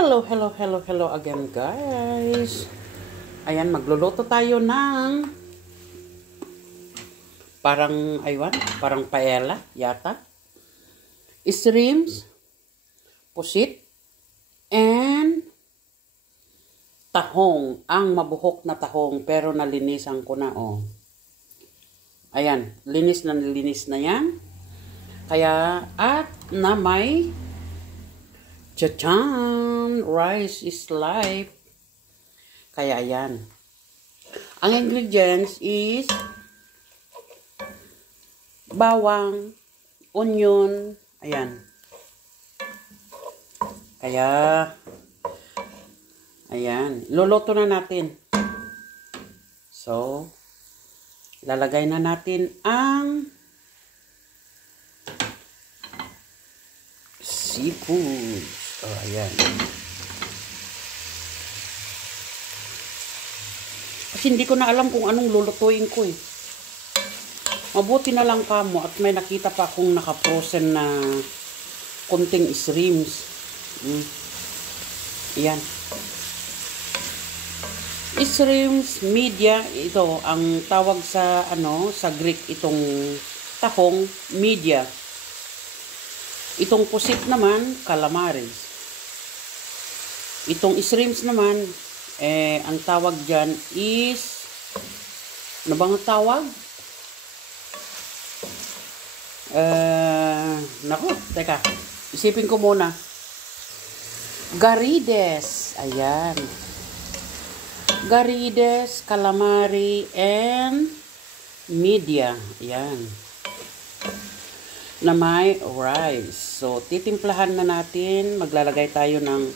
Hello, hello, hello, hello again, guys. Ayan, magluluto tayo ng parang paella yata. Shrimps, pusit, and tahong. Ang mabuhok na tahong, pero nalinisan ko na, oh. Ayan, linis na yan. Kaya, at na may Chachan! Rice is life. Kaya yan. Ang ingredients is bawang, onion, ayan. Kaya, ayan. Luluto na natin. So, lalagay na natin ang seafood. Oh, ayan. Kasi hindi ko na alam kung anong lulutuin ko eh. Mabuti na lang kamo at may nakita pa akong naka-frozen na konting shrimps. Ayan. Shrimps media, ito ang tawag sa sa Greek itong tahong media. Itong pusit naman calamaris. Itong shrimps naman, ang tawag dyan is, ano bang tawag? Naku, teka, isipin ko muna. Garides, ayan. Garides, calamari, and media, ayan. Na may rice. So, titimplahan na natin. Maglalagay tayo ng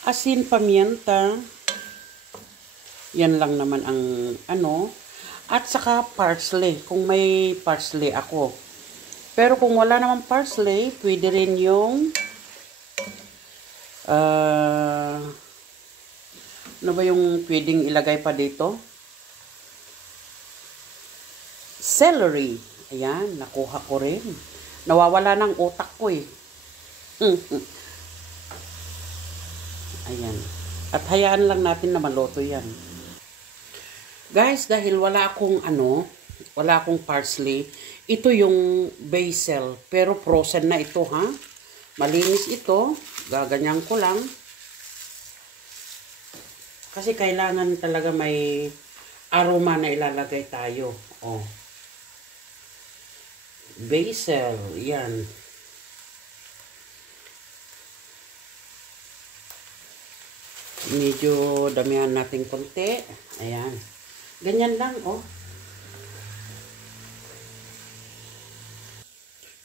asin, pamienta. Yan lang naman ang at saka parsley, kung may parsley ako. Pero kung wala naman parsley, pwede rin yung ano ba yung pwedeng ilagay pa dito? Celery. Ayan, nakuha ko rin. Nawawala ng utak ko eh. Ayan. At hayaan lang natin na maluto yan. Guys, dahil wala akong parsley, ito yung basil. Pero frozen na ito, ha? Malinis ito. Gaganyan ko lang. Kasi kailangan talaga may aroma na ilalagay tayo. Oh. Basil. Yan. Medyo damihan natin konti. Ayan. Ganyan lang, oh.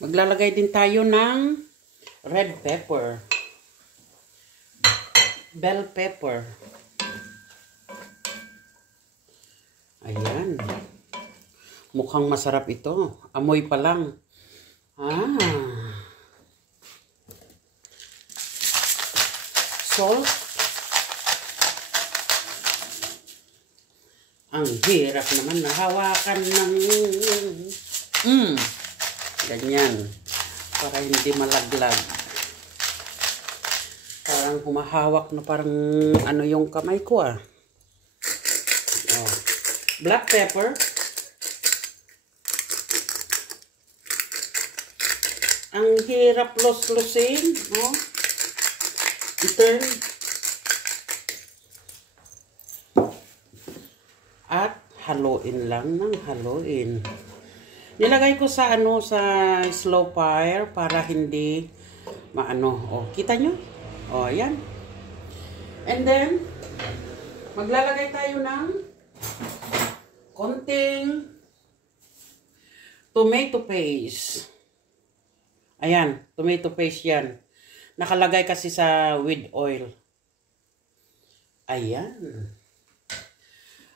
Maglalagay din tayo ng red pepper. Bell pepper. Ayan. Mukhang masarap ito. Amoy pa lang. Salt. Ang hirap naman na hawakan ng ganyan. Para hindi malaglag. Parang humahawak na parang yung kamay ko ah. Oh. Black pepper. Ang hirap los-losin, no? I-turn. At haluin lang ng haluin. Nilagay ko sa sa slow fire para hindi Oh, kita nyo? Oh, ayan. And then maglalagay tayo ng konting tomato paste. Ayan, tomato paste yan. Nakalagay kasi sa with oil. Ayan.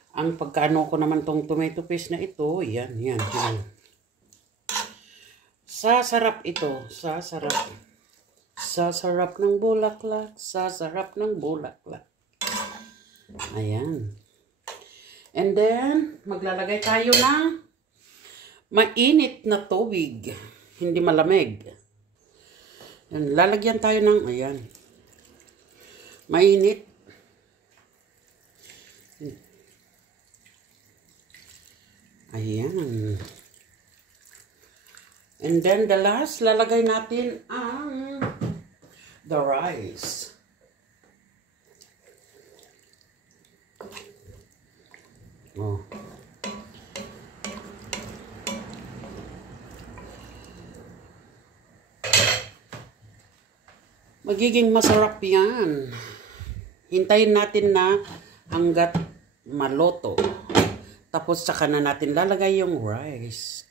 Ang pagkaano ko naman tong tomato paste na ito, yan. Sasarap ito, sasarap. Sasarap ng bulaklak, sasarap ng bulaklak. Ayan. And then, maglalagay tayo ng mainit na tubig. Hindi malamig. Yan, lalagyan tayo ng, ayan. Mainit. Ayan. And then the last, lalagay natin ang the rice. Oh. Magiging masarap yan. Hintayin natin na hanggat maluto. Tapos saka na natin lalagay yung rice.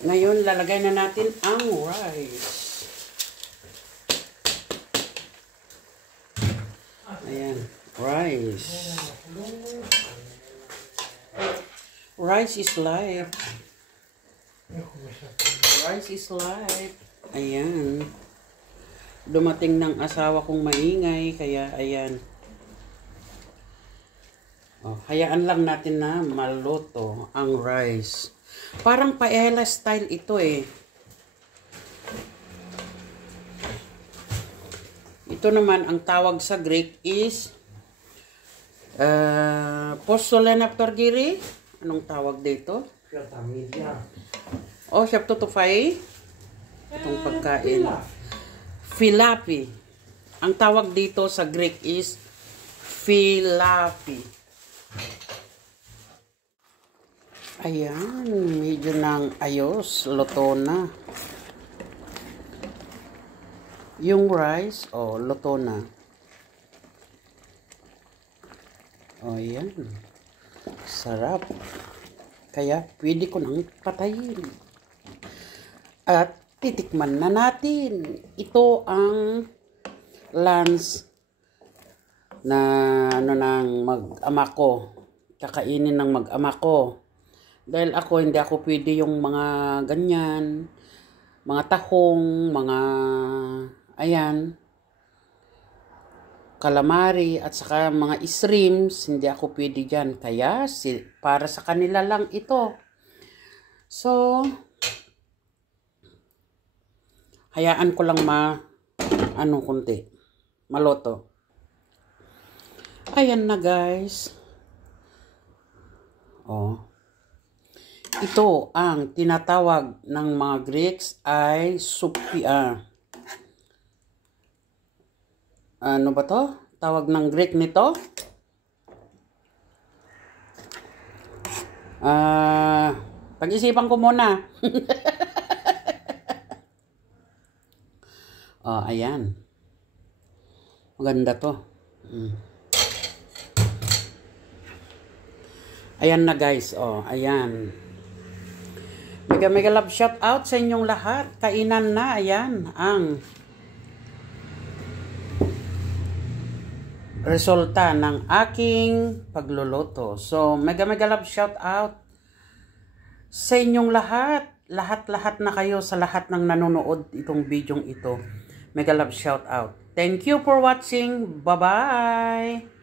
Ngayon, lalagay na natin ang rice. Ayan, rice. Rice is life. Rice is life. Ayan. Dumating ng asawa kong maingay, kaya ayan. Oh, hayaan lang natin na maluto ang rice. Parang paella style ito eh. Ito naman, ang tawag sa Greek is Postolenaptorgiri. Anong tawag dito? Oh, Shaptotofai. Itong pagkain. Filapi. Ang tawag dito sa Greek is filapi. Ayan, medyo nang ayos, luto na. Yung rice, oh, luto na. Oh, ayan. Sarap. Kaya, pwede ko nang patayin. At, titikman na natin. Ito ang lunch na ano ng mag-ama ko. Kakainin ng mag-ama ko. Dahil ako, hindi ako pwede yung mga ganyan, mga tahong, mga, ayan, calamari, at saka mga shrimps, hindi ako pwede dyan. Kaya, para sa kanila lang ito. So, hayaan ko lang kunti, maluto. Ayan na guys. Oh. Ito ang tinatawag ng mga Greeks ay soupia. Ano ba to? Tawag ng Greek nito? Pag-isipan ko muna. Oh, ayan. Maganda to. Ayan na guys. Oh, ayan. Mega love shout out sa inyong lahat. Kainan na. Ayan. Ang resulta ng aking pagluluto. So, mega love shout out sa inyong lahat. Lahat na kayo sa lahat ng nanonood itong bidyong ito. Mega love shout out. Thank you for watching. Bye-bye.